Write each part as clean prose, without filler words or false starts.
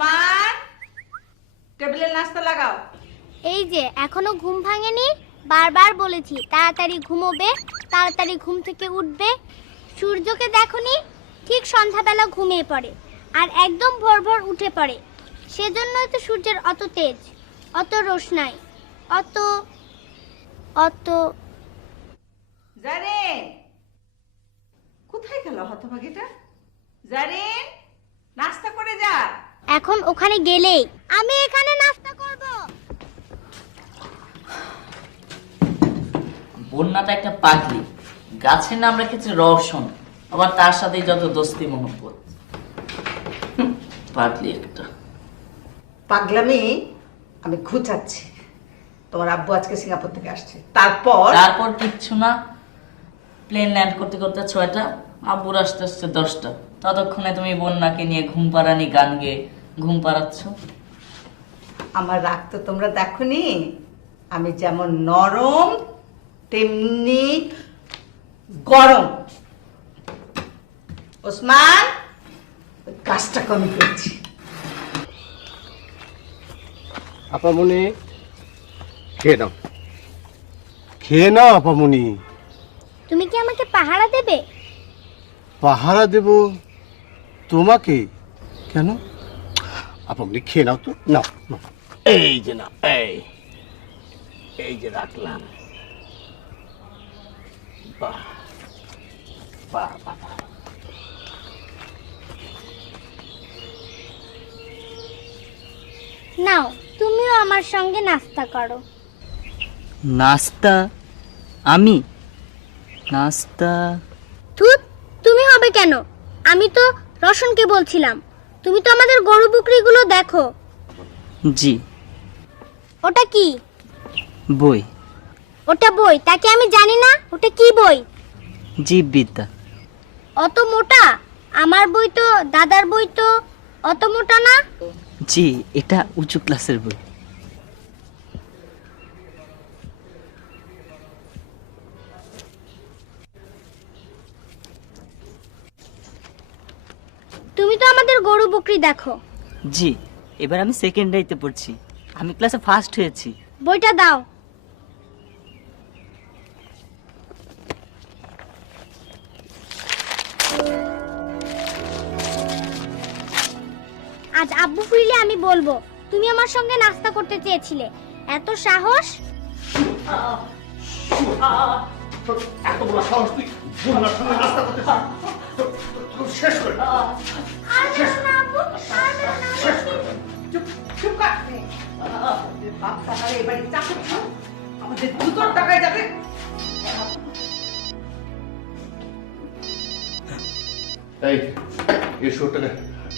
ওসমান, টেবিলে নাস্তা লাগাও। এই যে এখনো ঘুম ভাঙেনি, বারবার বলেছি তাড়াতাড়ি ঘুমোবে, তাড়াতাড়ি ঘুম থেকে উঠবে। সূর্যকে দেখোনি, ঠিক সন্ধ্যাবেলা ঘুমিয়ে পড়ে আর একদম ভোর ভোর উঠে পড়ে। সেজন্যই তো সূর্যের অত তেজ, অত রোশনাই, অত অত জারিন, কোথায় গেল হতভাগীটা? জারিন, নাস্তা করে যা। এখন ওখানে গেলেই আমি এখানে নাস্তা করব। বন্যাটা একটা পাগলি, গাছের নাম রেখেছে রওশন, আবার তার সাথে যত দোস্তি মহব্বত। পাগলি একটা। পাগলামি আমি ঘুচাচ্ছি। তোমার আব্বু আজকে সিঙ্গাপুর থেকে আসছে, তারপর তারপর কিচ্ছু না। প্লেন ল্যান্ড করতে করতে 6টা, আব্বুর আসতে আসতে 10টা। ততক্ষণে তুমি বন্যাকে নিয়ে ঘুম পাড়ানি গান গেয়ে ঘুম পাড়াচ্ছ। আমার রাগ তো তোমরা দেখোনি, আমি যেমন নরম তেমনি গরম। ওসমান, কাজটা কম পেয়েছি। আপামনি, খেয়ে নাও, খেয়ে নাও আপামনি। তুমি কি আমাকে পাহারা দেবে? পাহারা দেব তোমাকে? কেন? আপামনি খেয়ে নাও তো, নাও নাও। এই যে না, এই যে রাখলাম। বাহ বাহ বাহ। নাও, তুমিও আমার সঙ্গে নাস্তা করো। নাস্তা? আমি নাস্তা? ধুত, তুমি হবে কেন? আমি তো রোশনকে বলছিলাম। তুমি তো আমাদের গরু বকরিগুলো দেখো। জি। ওটা কি? বই। ওটা বই? তাকে আমি জানি না। ওটা কি বই? জীববিদ্যা। অত মোটা? আমার বই তো, দাদার বই তো অত মোটা না। জি, এটা উঁচু ক্লাসের বই। তুমি তো আমাদের গরু বকরি দেখো। জি, এবার আমি সেকেন্ডারিতে পড়ছি। আমি ক্লাসে ফার্স্ট হয়েছি। বইটা দাও। আজ আব্বু ফিরলে আমি বলবো তুমি আমার সঙ্গে নাস্তা করতে চেয়েছিলে। এত সাহস! এত বড় সাহস তুই আমার সঙ্গে নাস্তা করতে চাস? শেষ করে শেষ না আব্বু, শেষ করে। চুপ চুপ কর। বাপ তাহলে এবারে চাকর খাও, আমাদের দুটোর টাকায় যাবে। এই শোটাকে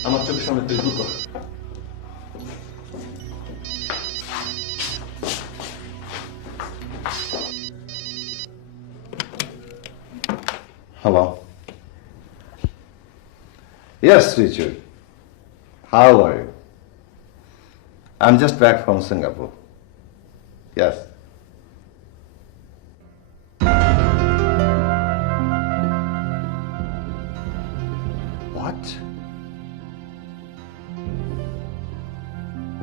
আমার চোখের সামনে তুই দূর কর। Hello. Yes, Richard. How are you? I'm just back from Singapore. Yes. What?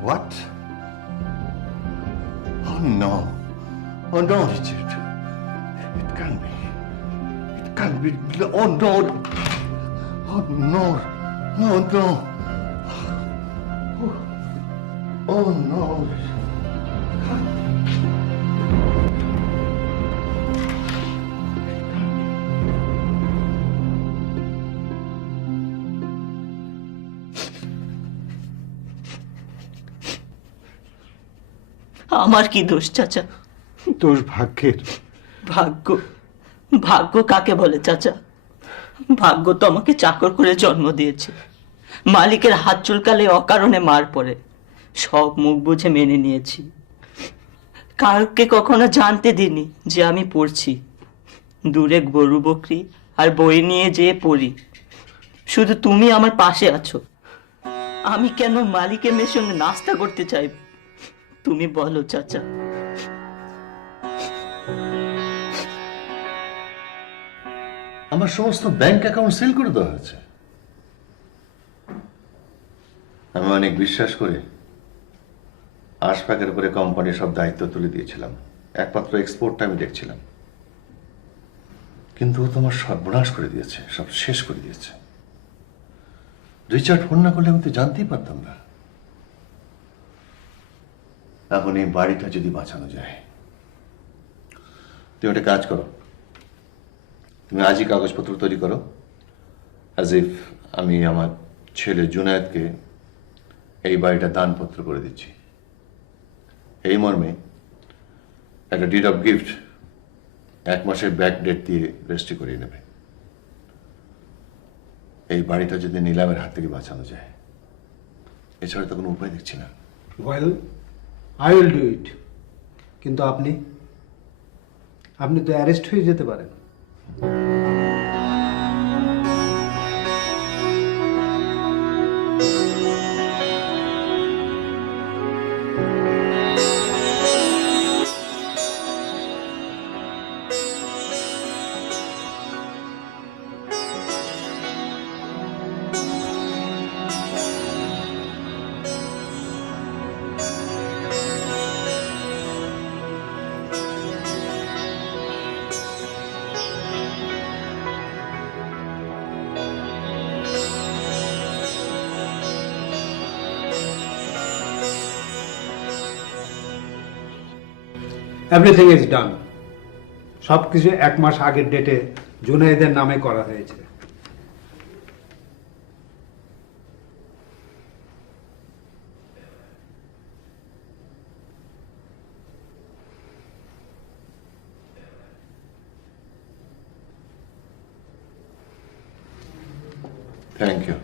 What? Oh no. Oh no, Richard. It can't be. It can't be. Oh no. Oh no. No, no. Oh no. আমার কি দোষ চাচা? তোর ভাগ্যের। ভাগ্য? ভাগ্য কাকে বলে চাচা? ভাগ্য তো আমাকে চাকর করে জন্ম দিয়েছে। মালিকের হাত চুলকালে অকারণে মার পড়ে, সব মুখ বুঝে মেনে নিয়েছি। কাউকে কখনো জানতে দিইনি যে আমি পড়ছি। দূরে গরু বকরি আর বই নিয়ে যেয়ে পড়ি। শুধু তুমি আমার পাশে আছো। আমি কেন মালিকের মেয়ের সঙ্গে নাস্তা করতে চাই? তুমি বলো চাচা। আমার সমস্ত ব্যাংক অ্যাকাউন্ট সিল করে দেওয়া হয়েছে। আমি অনেক বিশ্বাস করে আশফাকের উপরে কোম্পানির সব দায়িত্ব তুলে দিয়েছিলাম, একমাত্র এক্সপোর্টটা আমি দেখছিলাম। কিন্তু ও তোমার সর্বনাশ করে দিয়েছে, সব শেষ করে দিয়েছে। রিচার্ড ফোন না করলে আমি তো জানতেই পারতাম না। এখন এই বাড়িটা যদি বাঁচানো যায়, তুমি একটা কাজ করো, তুমি আজই কাগজপত্র তৈরি করো, অ্যাজ ইফ আমি আমার ছেলে জুনায়েদকে এই বাড়িটা দানপত্র করে দিচ্ছি। এই মর্মে একটা ডিড অফ গিফট 1 মাসের ব্যাক ডেট দিয়ে রেজিস্ট্রি করিয়ে নেবে। এই বাড়িটা যদি নিলামের হাত থেকে বাঁচানো যায়, এছাড়া তো কোনো উপায় দেখছি না। Well, I will do it. কিন্তু আপনি তো অ্যারেস্ট হয়ে যেতে পারেন। Everything is done. সব কিছু 1 মাস আগের ডেটে জুনায়েদের নামে করা হয়েছে। Thank you.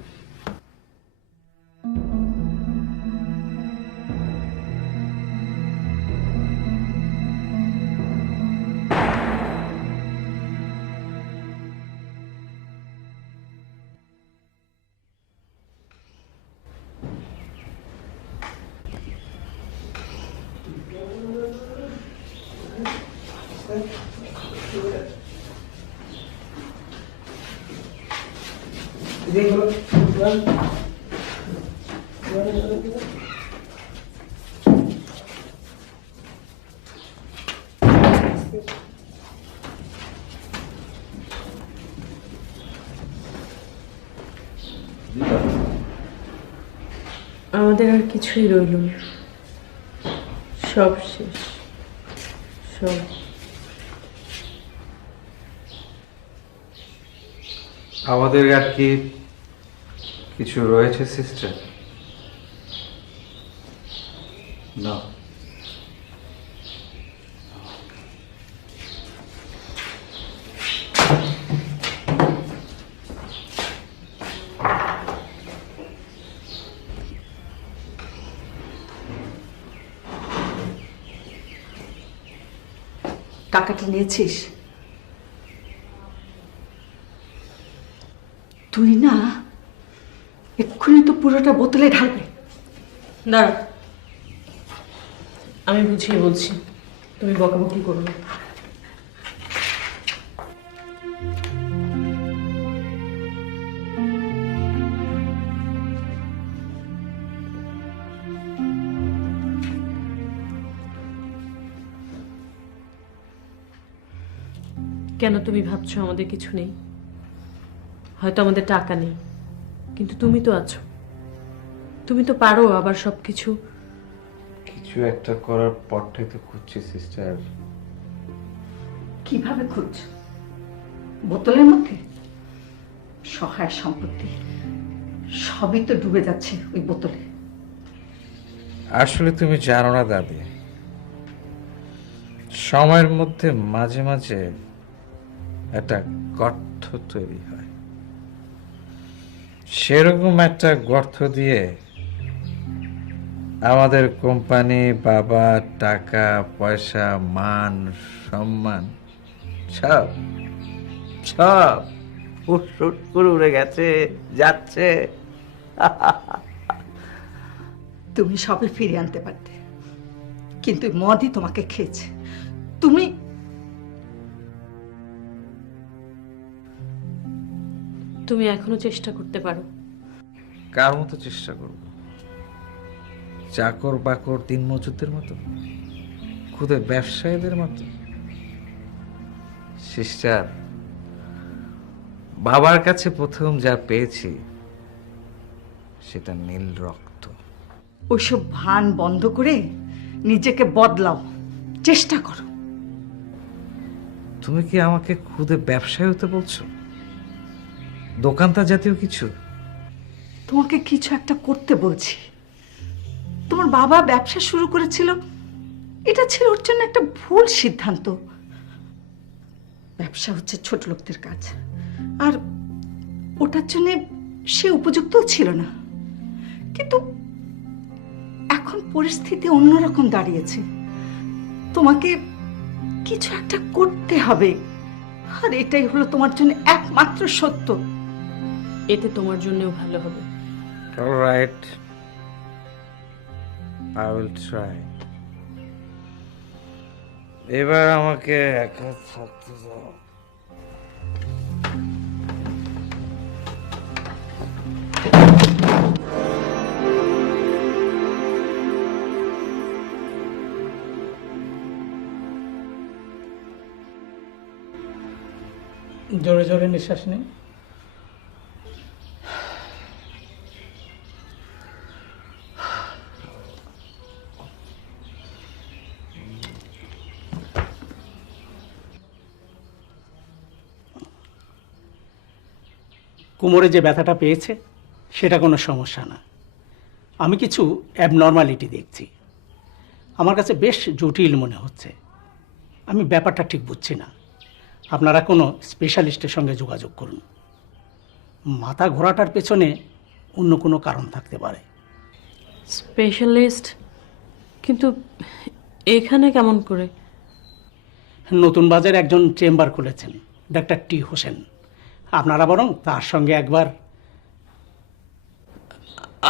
আমাদের আর কিছুই রইল না, সব শেষ, সব। আমাদের আর কি কিছু রয়েছে সিস্টার? না। টাকাটা নিয়েছিস? তুই না এক্ষুনি তো পুরোটা বোতলে ঢালবে। দাঁড়া, আমি বুঝিয়ে বলছি, তুমি বকাবকি করো না। কেন তুমি ভাবছো আমাদের কিছু নেই? হয়তো আমাদের টাকা নেই, কিন্তু তুমি তো আছো, তুমি তো পারো আবার সবকিছু। কিছু একটা করার পরটাই তো খুঁজছি সিস্টার। কিভাবে খুঁজ? বোতলের মধ্যে সহায় সম্পত্তি সবই তো ডুবে যাচ্ছে ওই বোতলে। আসলে তুমি জানো না দাদি, সময়ের মধ্যে মাঝে মাঝে একটা গর্ত তৈরি হয়। সেরকম একটা গর্ত দিয়ে আমাদের কোম্পানি, বাবা, টাকা পয়সা, মান সম্মান সব সব উঠসুট করে উড়ে গেছে, যাচ্ছে। তুমি সবে ফিরিয়ে আনতে পারতে, কিন্তু মদই তোমাকে খেয়েছে। তুমি তুমি এখনো চেষ্টা করতে পারো। কার মতো চেষ্টা করব? চাকর বাকর দিন মজুরদের মতো, খুদে ব্যবসায়ীদের মতো? সিস্টার, বাবার কাছে প্রথম যা পেয়েছি সেটা নীল রক্ত। ওইসব ভান বন্ধ করে নিজেকে বদলাও, চেষ্টা করো। তুমি কি আমাকে খুদে ব্যবসায়ী হতে বলছো? দোকানদার জাতীয় কিছু? তোমাকে কিছু একটা করতে বলছি। তোমার বাবা ব্যবসা শুরু করেছিল, এটা ছিল ওর জন্য একটা ভুল সিদ্ধান্ত। ব্যবসা হচ্ছে ছোট লোকদের কাজ, আর ওটার জন্য সে উপযুক্তও ছিল না। কিন্তু এখন পরিস্থিতি অন্যরকম দাঁড়িয়েছে, তোমাকে কিছু একটা করতে হবে, আর এটাই হলো তোমার জন্য একমাত্র সত্য। এতে তোমার জন্যও ভালো হবে। Alright, I will try. এবার আমাকে একা থাকতে দাও। জোরে জোরে নিঃশ্বাস নেই। কোমরে যে ব্যথাটা পেয়েছে সেটা কোনো সমস্যা না। আমি কিছু অ্যাবনর্মালিটি দেখছি, আমার কাছে বেশ জটিল মনে হচ্ছে। আমি ব্যাপারটা ঠিক বুঝছি না। আপনারা কোনো স্পেশালিস্টের সঙ্গে যোগাযোগ করুন। মাথা ঘোরাটার পেছনে অন্য কোনো কারণ থাকতে পারে। স্পেশালিস্ট? কিন্তু এখানে কেমন করে? নতুন বাজারে একজন চেম্বার খুলেছেন, ডাক্তার টি হোসেন। আপনারা বরং তার সঙ্গে একবার।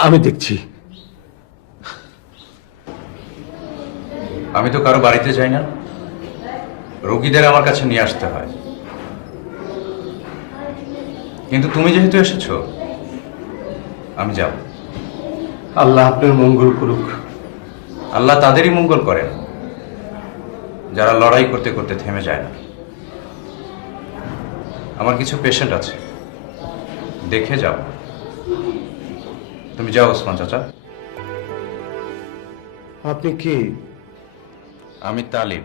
আমি দেখছি। আমি তো কারো বাড়িতে যাই না, রোগীদের আমার কাছে নিয়ে আসতে হয়। কিন্তু তুমি যেহেতু এসেছো, আমি যাব। আল্লাহ আপনার মঙ্গল করুক। আল্লাহ তাদেরই মঙ্গল করেন যারা লড়াই করতে করতে থেমে যায় না। আমার কিছু পেশেন্ট আছে, দেখে যাও। তুমি যাও ওসমান চাচা। আপনি কি? আমি তালিব।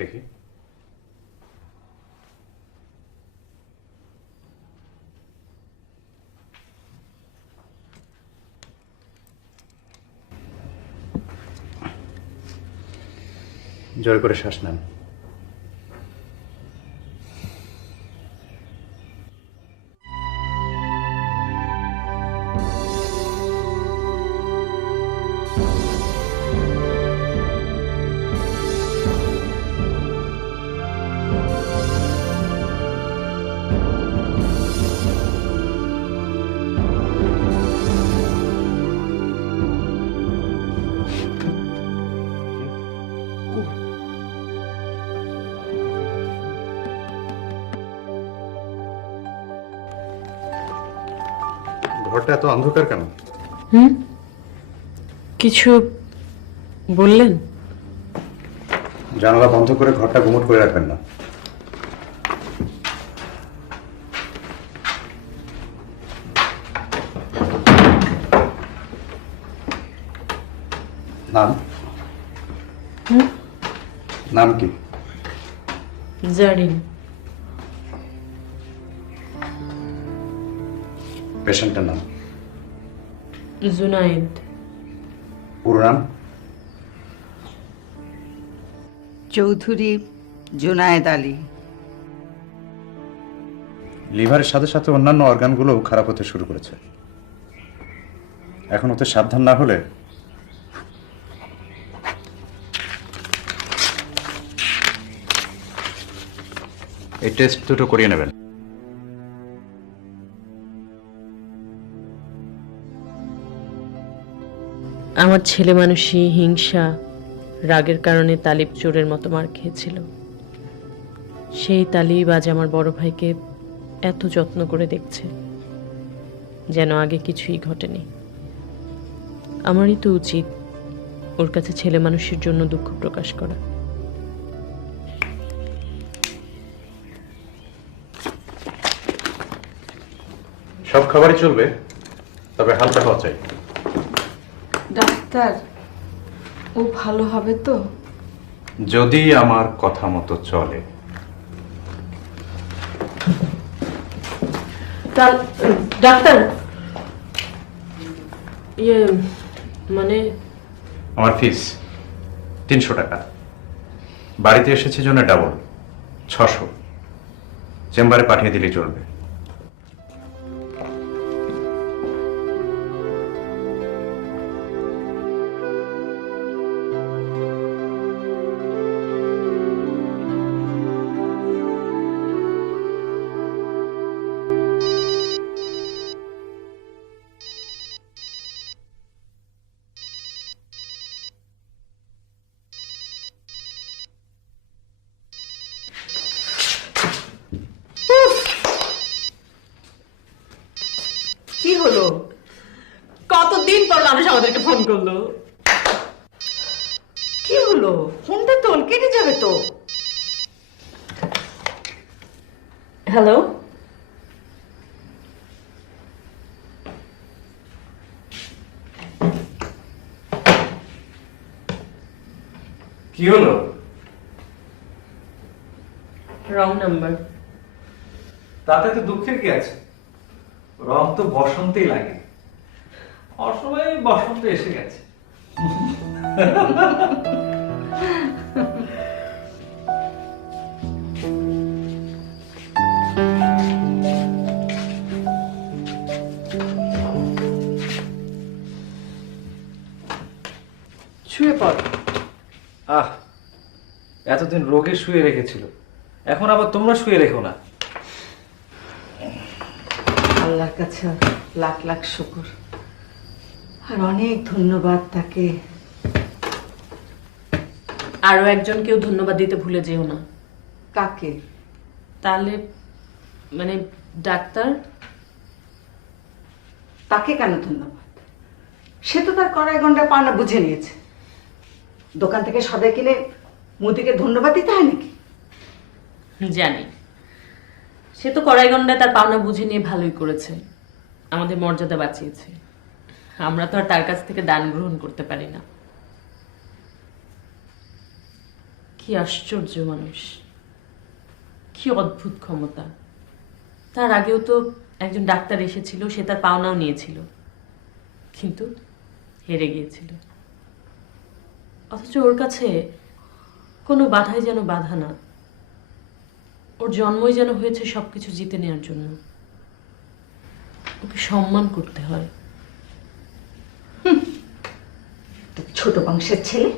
দেখি। জোরে করে শ্বাস নেন। ঘরটা এত অন্ধকার কেন? কিছু বললেন? জানালা বন্ধ করে ঘরটা গুমট করে রাখবেন না। নাম কি? জারিন। পেশেন্টের নাম? জুনায়েদ। পুরো নাম? চৌধুরী জুনায়েদ আলী। লিভারের সাথে সাথে অন্যান্য অর্গানগুলোও খারাপ হতে শুরু করেছে। এখন ওতে সাবধান না হলে এই টেস্ট দুটো করিয়ে নেবেন। আমার ছেলে মানুষই হিংসা রাগের কারণে তালিব চোরের মতো মার খেয়েছিল। সেই তালিব আজ আমার বড় ভাইকে এত যত্ন করে দেখছে যেন আগে কিছুই ঘটেনি। আমারই তো উচিত ওর কাছে ছেলে মানুষের জন্য দুঃখ প্রকাশ করা। সব খাবারই চলবে, তবে হালকা খাওয়া চাই। ডাক্তার, ও ভালো হবে তো? যদি আমার কথা মতো চলে। ডাক্তার, ইয়ে মানে আমার ফিস 300 টাকা। বাড়িতে এসেছে জন্য ডাবল 600। চেম্বারে পাঠিয়ে দিলে চলবে। কি হলো? কতদিন পর মানুষ আমাদেরকে ফোন করলো। কি হলো? ফোনটা তোল, কেটে যাবে তো। হ্যালো, কি হলো? Wrong number. তাতে তো দুঃখের কি আছে? রং তো বসন্তেই লাগে। অসময়ে বসন্ত এসে গেছে। শুয়ে পড়। এতদিন রোগে শুয়ে রেখেছিল, এখন আবার তোমরা শুয়ে রেখো না। আল্লাহর কাছে লাখ লাখ শুকর, আর অনেক ধন্যবাদ তাকে। আরো একজনকেও ধন্যবাদ দিতে ভুলে যেও না। কাকে? তাহলে মানে ডাক্তার। তাকে কেন ধন্যবাদ? সে তো তার কড়াই গন্ডা পানা বুঝে নিয়েছে। দোকান থেকে সদাই কিনে মুদিকে ধন্যবাদ দিতে হয় নাকি? জানি, সে তো কড়াইগন্ডায় তার পাওনা বুঝে নিয়ে ভালোই করেছে, আমাদের মর্যাদা বাঁচিয়েছে। আমরা তো আর তার কাছ থেকে দান গ্রহণ করতে পারি না। কি আশ্চর্য মানুষ, কি অদ্ভুত ক্ষমতা। তার আগেও তো একজন ডাক্তার এসেছিল, সে তার পাওনাও নিয়েছিল, কিন্তু হেরে গিয়েছিল। অথচ ওর কাছে কোনো বাধাই যেন বাধা না। ওর জন্মই যেন হয়েছে সবকিছু জিতে নেওয়ার জন্য। ওকে সম্মান করতে হয়। ছোট বংশের ছেলে।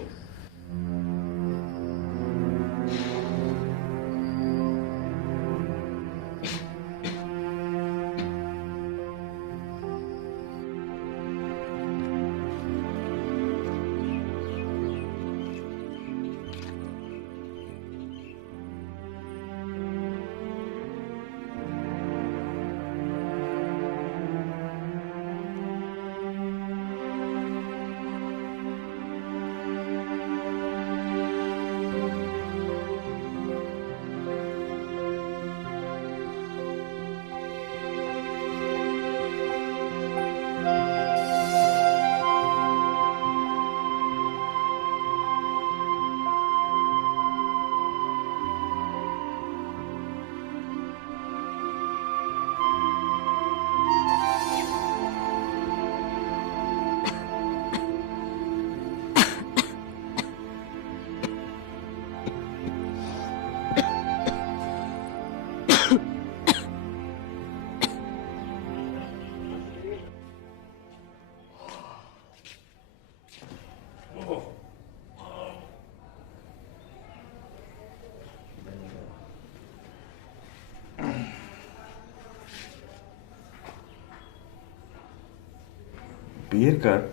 বিয়ের কার্ড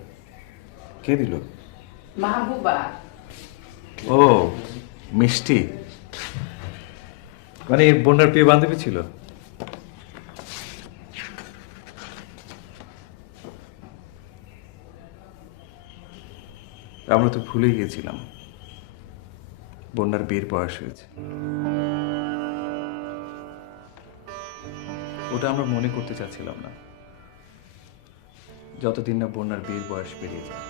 কে দিল? মাহবুবা। ও মিষ্টি, মানে বোনার প্রিয় বান্ধবী ছিল। আমরা তো ভুলে গিয়েছিলাম বন্যার বিয়ের বয়স হয়েছে। ওটা আমরা মনে করতে চাচ্ছিলাম না, যতদিন না বন্যার বিয়ের বয়স পেরিয়ে যায়।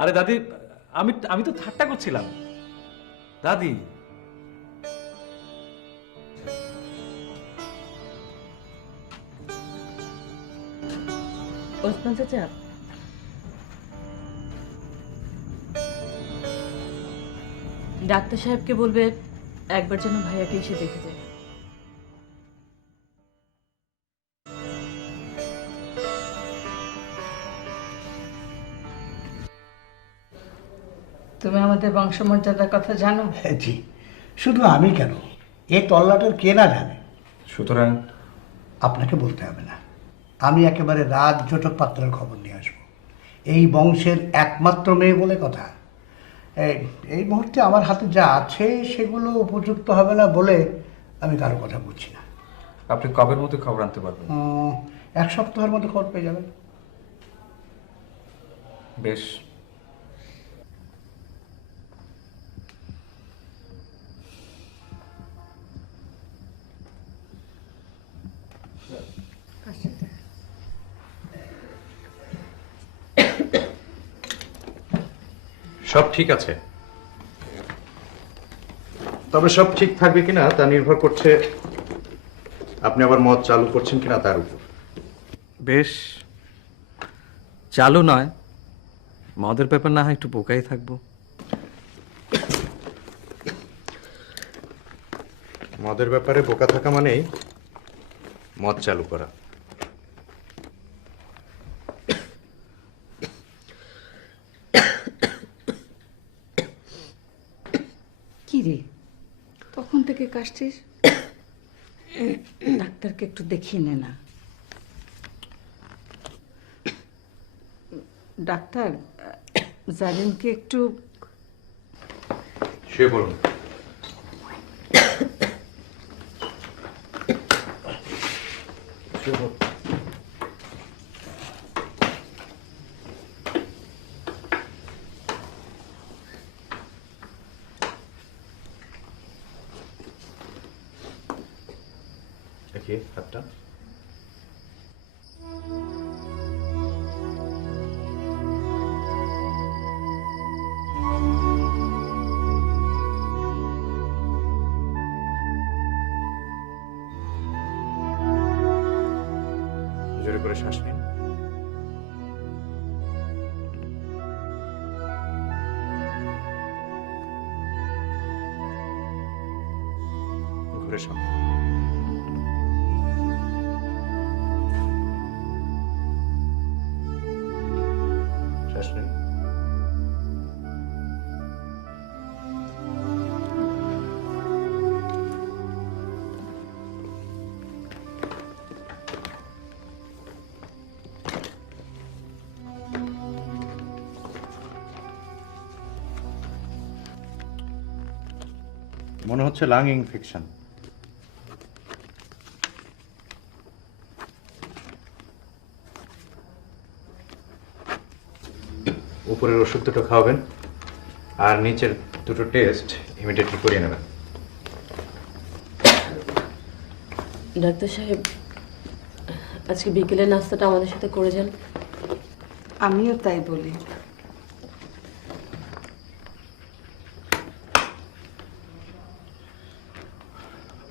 আরে দাদি, আমি তো ঠাট্টা করছিলাম দাদি। ওসমান চাচা, ডাক্তার সাহেবকে বলবে একবার যেন ভাইয়াকে এসে দেখে যায়। তুমি আমাদের বংশমর্যাদার কথা জানো? জি, শুধু আমি কেন, এই তল্লাটের কে না জানে। সুতরাং আপনাকে বলতে হবে না, আমি একেবারে রাজ জটক পাত্রের খবর নিয়ে আসবো। এই বংশের একমাত্র মেয়ে বলে কথা। এই মুহূর্তে আমার হাতে যা আছে সেগুলো উপযুক্ত হবে না বলে আমি কারো কথা বুঝছি না। আপনি কবের মধ্যে খবর আনতে পারবেন? 1 সপ্তাহের মধ্যে খবর পেয়ে যাবেন। বেশ। সব ঠিক আছে, তবে সব ঠিক থাকবে কিনা তা নির্ভর করছে আপনি আবার মদ চালু করছেন কিনা তার উপর। বেশ, চালু নয়, মদের ব্যাপার না হয় একটু বোকাই থাকবো। মদের ব্যাপারে বোকা থাকা মানেই মদ চালু করা। কি রে, তখন থেকে কাশছিস? ডাক্তারকে একটু দেখিয়ে নে না। ডাক্তার, জারিনকে একটু। সে বলুন। देखिए हाथটা। জোরে করে শ্বাস নিন। ঘুরে শোন। শ্বাস নিন। মনে হচ্ছে লাং ইনফেকশন। উপরের ওষুধ দুটো খাওয়াবেন আর নিচের দুটো টেস্ট ইমিডিয়েটলি করিয়ে নেবেন। ডাক্তার সাহেব, আজকে বিকেলের নাস্তাটা আমাদের সাথে করে যান। আমিও তাই বলি।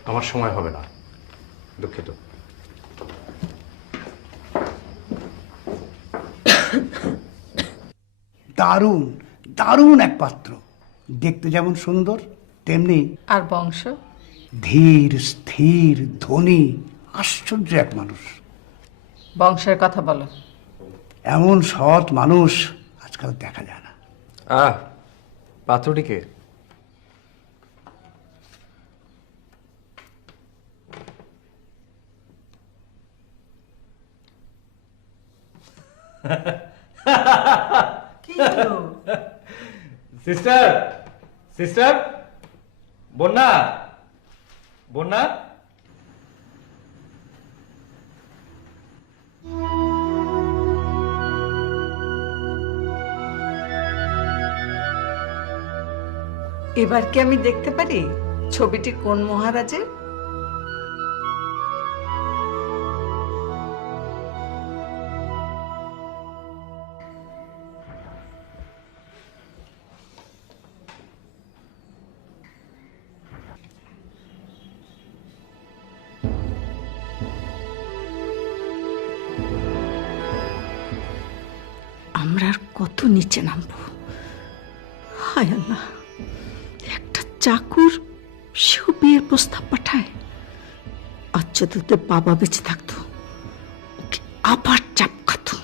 আমার সময় হবে না, দুঃখিত। দারুণ দারুণ এক পাত্র, দেখতে যেমন সুন্দর তেমনি আর বংশ ধীর স্থির ধনী, আশ্চর্য এক মানুষ। বংশের কথা বলো। এমন সৎ মানুষ আজকাল দেখা যায় না। পাত্রটিকে সিস্টার, সিস্টার, বন্যা, বন্যা। এবার কি আমি দেখতে পারি ছবিটি কোন মহারাজের? আমরা আর কত নিচে নামবো? হায় আল্লাহ, একটা চাকর সেও বিয়ের প্রস্তাব পাঠায়। আজ যদি তোর বাবা বেঁচে থাকতো, ওকে আবার চাপ খাতো।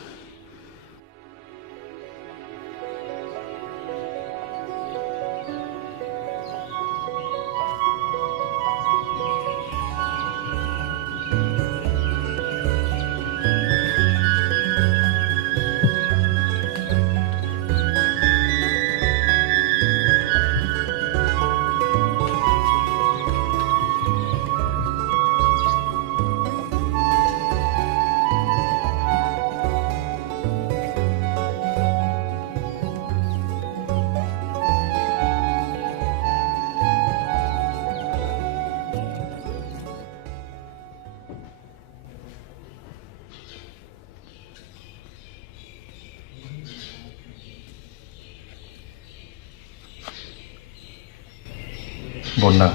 বন্যা,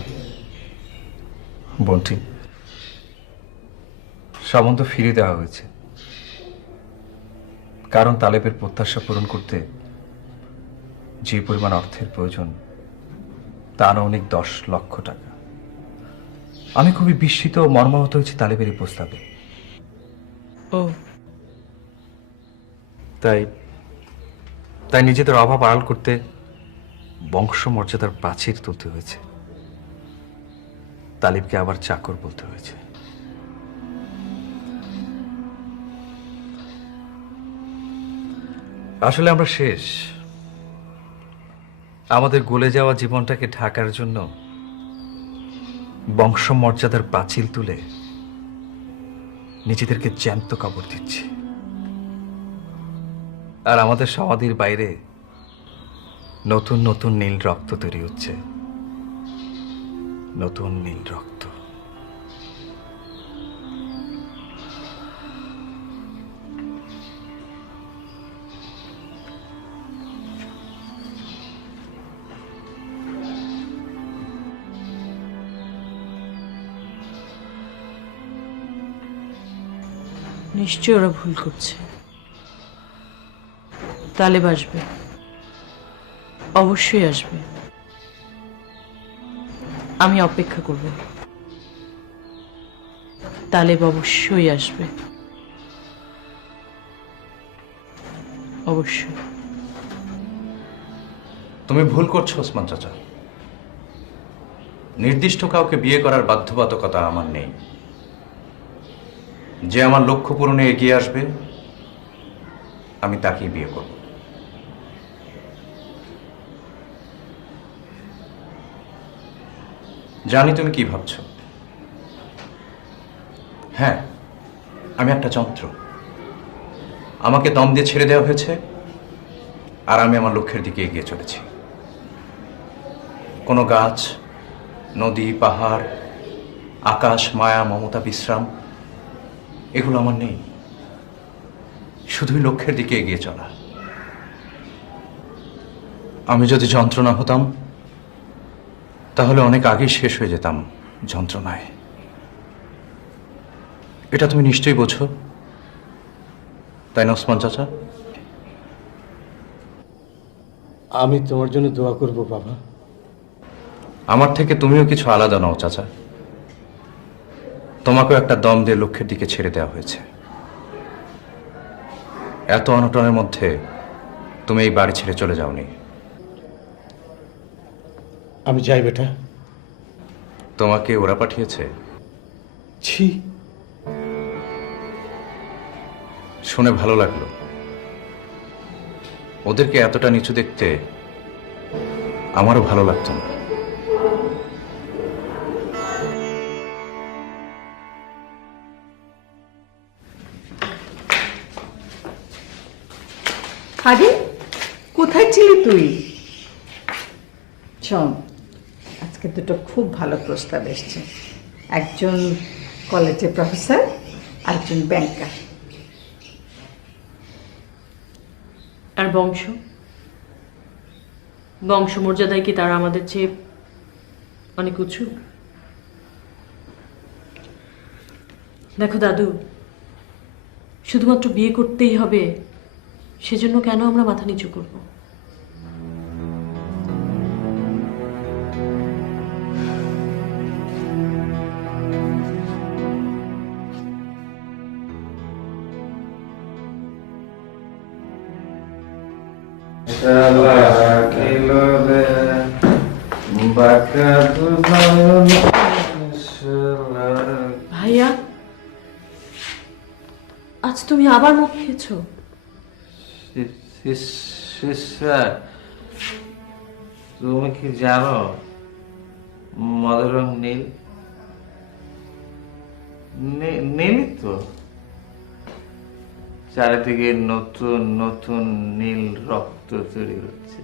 বন্টি, সামন্ত ফিরিয়ে দেওয়া হয়েছে, কারণ তালেবের প্রত্যাশা পূরণ করতে যে পরিমাণ অর্থের প্রয়োজন তা অনেক 10 লক্ষ টাকা। আমি খুবই বিস্মিত ও মর্মাহত হয়েছি তালেবের এই প্রস্তাবে। ও তাই তাই নিজেদের অভাব আড়াল করতে বংশমর্যাদার প্রাচীর তুলতে হয়েছে, তালিবকে আবার চাকর বলতে হয়েছে। আসলে আমরা শেষ। আমাদের গলে যাওয়া জীবনটাকে ঢাকার জন্য বংশমর্যাদার প্রাচীর তুলে নিজেদেরকে জ্যান্ত কবর দিচ্ছি। আর আমাদের সমাধির বাইরে নতুন নতুন নীল রক্ত তৈরি হচ্ছে, নতুন নীল রক্ত। নিশ্চয় ওরা ভুল করছে। তালেব আসবে, অবশ্যই আসবে। আমি অপেক্ষা করব, তালেব অবশ্যই আসবে, অবশ্যই। তুমি ভুল করছো ওসমান চাচা। নির্দিষ্ট কাউকে বিয়ে করার বাধ্যবাধকতা আমার নেই। যে আমার লক্ষ্য পূরণে এগিয়ে আসবে আমি তাকেই বিয়ে করব। জানি তুমি কি ভাবছো। হ্যাঁ, আমি একটা যন্ত্র। আমাকে দম দিয়ে ছেড়ে দেওয়া হয়েছে আর আমি আমার লক্ষ্যের দিকে এগিয়ে চলেছি। কোনো গাছ, নদী, পাহাড়, আকাশ, মায়া, মমতা, বিশ্রাম এগুলো আমার নেই। শুধুই লক্ষ্যের দিকে এগিয়ে চলা। আমি যদি যন্ত্রণা হতাম তাহলে অনেক আগেই শেষ হয়ে যেতাম যন্ত্রণায়। এটা তুমি নিশ্চয়ই বোঝো, তাই না ওসমান চাচা? আমি তোমার জন্য দোয়া করব বাবা। আমার থেকে তুমিও কিছু আলাদা নও চাচা। তোমাকেও একটা দম দিয়ে লক্ষ্যের দিকে ছেড়ে দেওয়া হয়েছে। এত অনটনের মধ্যে তুমি এই বাড়ি ছেড়ে চলে যাওনি। আমি যাই বেটা। তোমাকে ওরা পাঠিয়েছে? ছি, শুনে ভালো লাগলো। ওদেরকে এতটা নিচু দেখতে আমারও ভালো লাগতো না। আরে কোথায় ছিলি তুই? শোন, আজকে দুটো খুব ভালো প্রস্তাব এসছে। একজন কলেজের প্রফেসর, আরেকজন ব্যাংকার। আর বংশমর্যাদায় কি তারা আমাদের চেয়ে অনেক উঁচু? দেখো দাদু, শুধুমাত্র বিয়ে করতেই হবে সেজন্য কেন আমরা মাথা নিচু করব? ভাইয়া, আজ তুমি আবার মদ খেয়েছো? তুমি কি জানো মদের রং নীল? নীলই তো। চারিদিকে নতুন নতুন নীল রক্ত তৈরি হচ্ছে।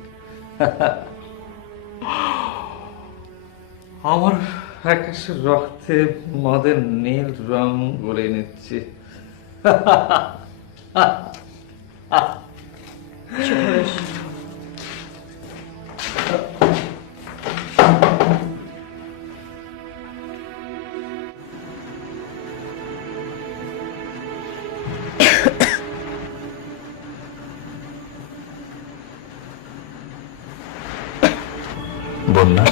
আমার আকাশের রক্তে মদের নীল রং গলে নিচ্ছে। বন্যা,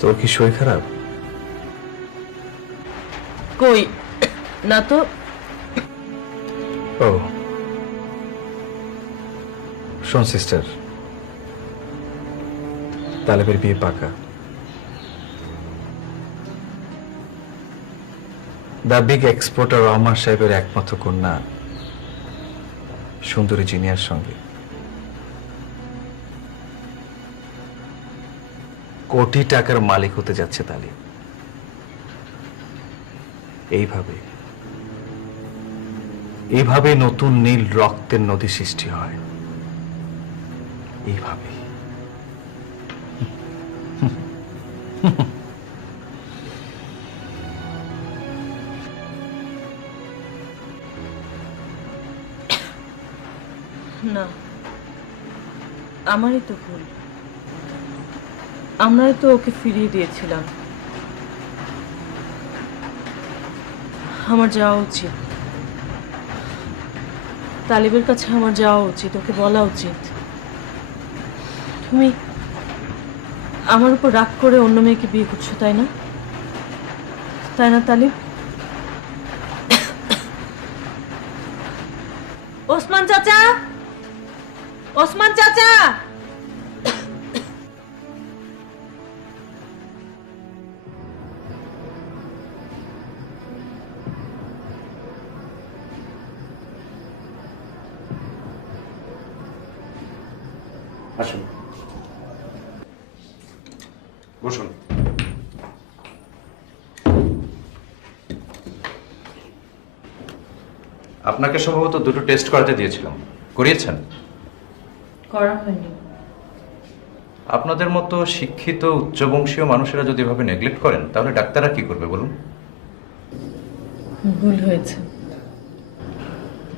তোর কি শরীর খারাপ? কই না তো। ও শোন সিস্টার, তালেবের বিয়ে পাকা। দ্য বিগ এক্সপোর্টার রহমান সাহেবের একমাত্র কন্যা সুন্দরী জিনিয়ার সঙ্গে। কোটি টাকার মালিক হতে যাচ্ছে তালিব। এইভাবে নতুন নীল রক্তের নদী সৃষ্টি হয়। এইভাবে না, আমারই তো ভুল। আমরাই তো ওকে ফিরিয়ে দিয়েছিলাম। আমার যাওয়া উচিত, তালিবের কাছে আমার যাওয়া উচিত, ওকে বলা উচিত তুমি আমার উপর রাগ করে অন্য মেয়েকে বিয়ে করছো, তাই না? তাই না তালিব? ওসমান চাচা, ওসমান চাচা! আসুন, বসুন। আপনাকে সম্ভবত দুটো টেস্ট করাতে দিয়েছিলাম, করিয়েছেন? করা হয়নি। আপনাদের মতো শিক্ষিত উচ্চবংশীয় মানুষেরা যদি এভাবে নেগলেক্ট করেন তাহলে ডাক্তাররা কি করবে বলুন? ভুল হয়েছে।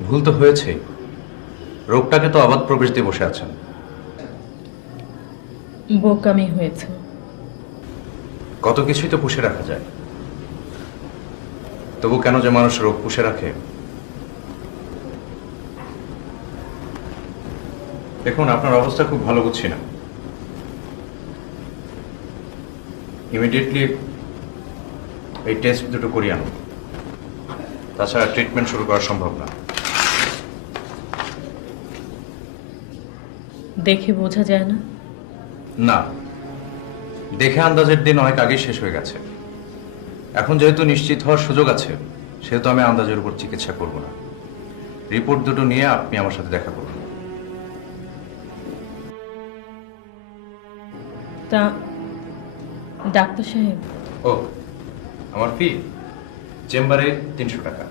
ভুল তো হয়েছেই, রোগটাকে তো অবাধ প্রবেশ দিয়ে বসে আছেন। বোকামি হয়েছে। কত কিছুই তো পুষে রাখা যায়, তবু কেন যে মানুষ রোগ পুষে রাখে? দেখুন, আপনার অবস্থা খুব ভালো বুঝছি না। ইমিডিয়েটলি এই টেস্ট দুটো করিয়ে আনুন, তাছাড়া ট্রিটমেন্ট শুরু করা সম্ভব না। দেখে বোঝা যায় না? না, দেখে আন্দাজের দিন অনেক আগেই শেষ হয়ে গেছে। এখন যেহেতু নিশ্চিত হওয়ার সুযোগ আছে, সেহেতু আমি আন্দাজের উপর চিকিৎসা করব না। রিপোর্ট দুটো নিয়ে আপনি আমার সাথে দেখা করুন। তা ডাক্তার সাহেব, ও, আমার ফি চেম্বারে 300 টাকা।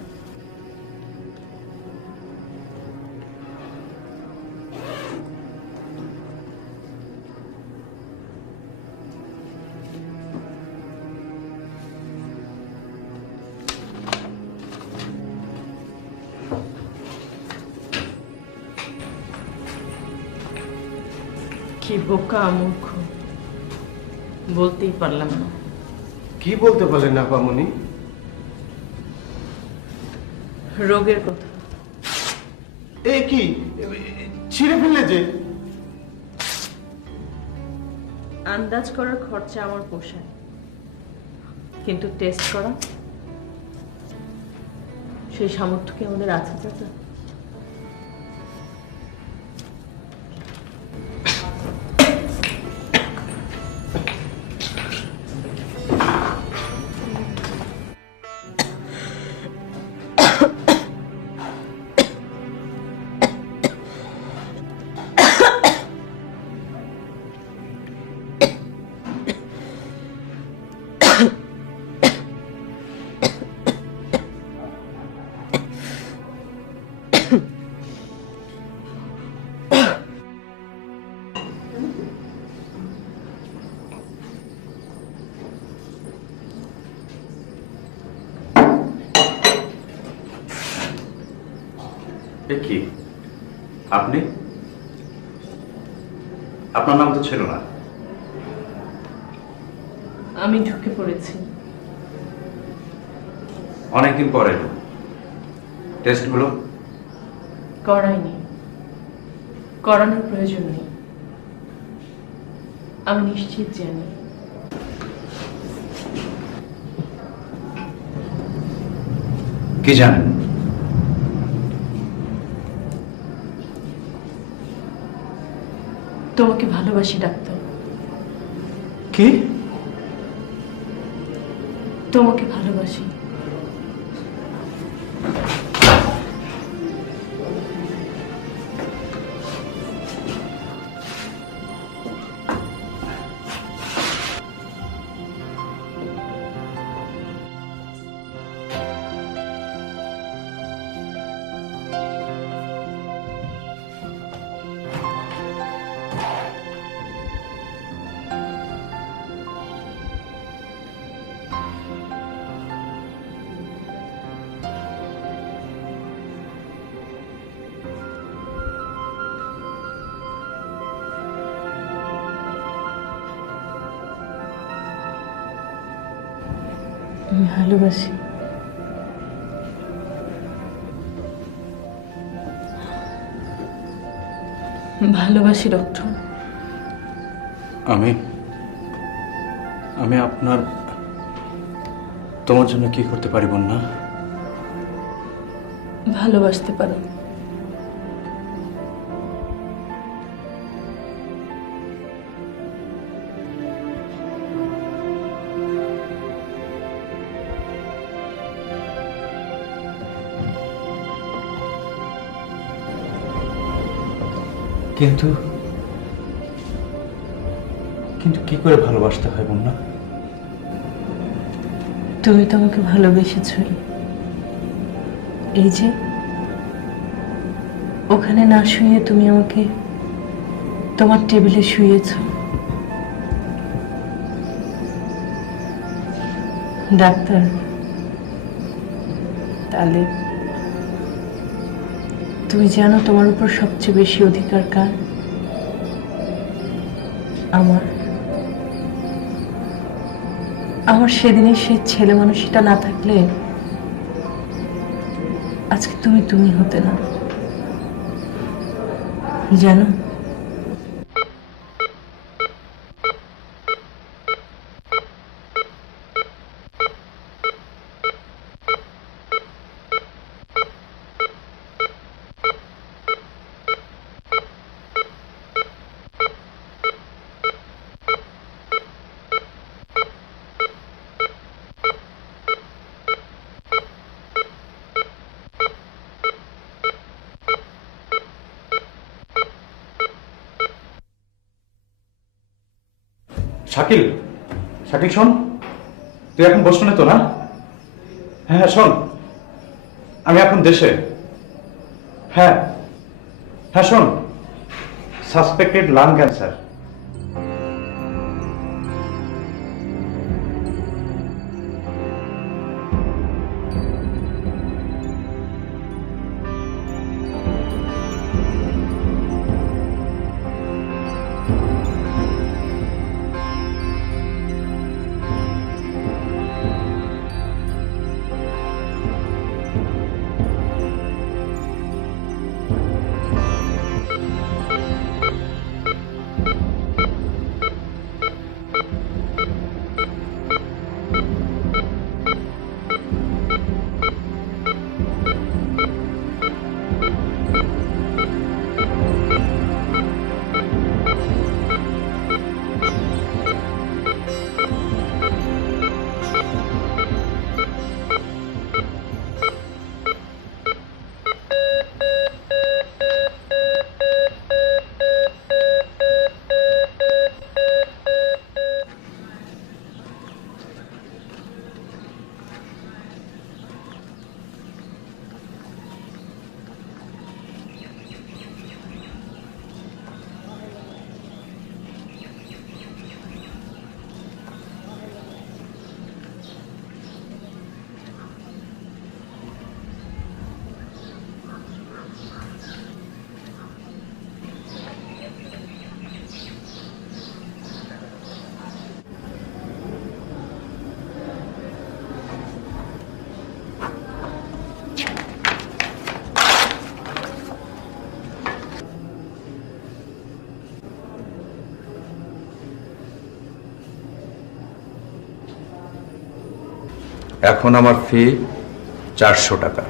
কি বোকা মূর্খ, বলতেই পারলাম না। কি বলতে পারলেন না আপামনি? রোগের কথা। এ কি ছিঁড়ে ফেললে যে? আন্দাজ করার খরচা আমার পোষায়, কিন্তু টেস্ট করা সেই সামর্থ্য কি আমাদের আছে চাচা? এ কি আপনি? আপনার নাম তো ছিল না। আমি ঢুকে পড়েছি। অনেকদিন পরে টেস্টগুলো করাইনি, করানোর প্রয়োজন নেই। আমি নিশ্চিত জানি কি জানেন? তোমাকে ভালোবাসি ডাক্তার। কি? তোমাকে ভালোবাসি। আমি ভালোবাসি। ভালোবাসি ডক্টর। আমি তোমার জন্য কি করতে পারি বন্যা? ভালোবাসতে পারো। কিন্তু কিন্তু কি করে ভালোবাসতে হয় বন্যা? তুমি তো আমাকে ভালোবেসেছই। এই যে ওখানে না শুয়ে তুমি আমাকে তোমার টেবিলে শুয়েছ। ডাক্তার, তাহলে তুমি জানো তোমার উপর সবচেয়ে বেশি অধিকার কার? আমার সেদিনে সেই ছেলে মানুষটা না থাকলে আজকে তুমি হতে না, জানো? শাকিল, শাকিল শোন, তুই এখন বসনে তো না? হ্যাঁ হ্যাঁ শোন, আমি এখন দেশে। হ্যাঁ হ্যাঁ শোন, সাসপেক্টেড লাং ক্যান্সার। এখন আমার ফি 400 টাকা।